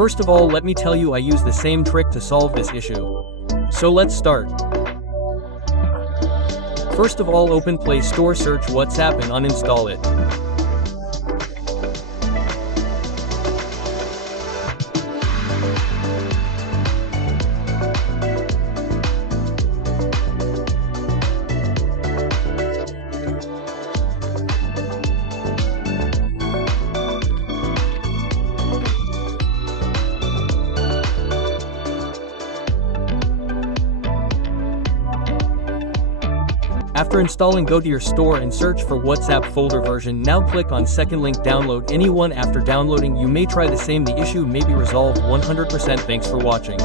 First of all, let me tell you I use the same trick to solve this issue. So let's start. First of all, open Play Store, search WhatsApp and uninstall it. After installing, go to your store and search for WhatsApp folder version. Now click on second link, download any one. After downloading, you may try the same. The issue may be resolved 100%. Thanks for watching.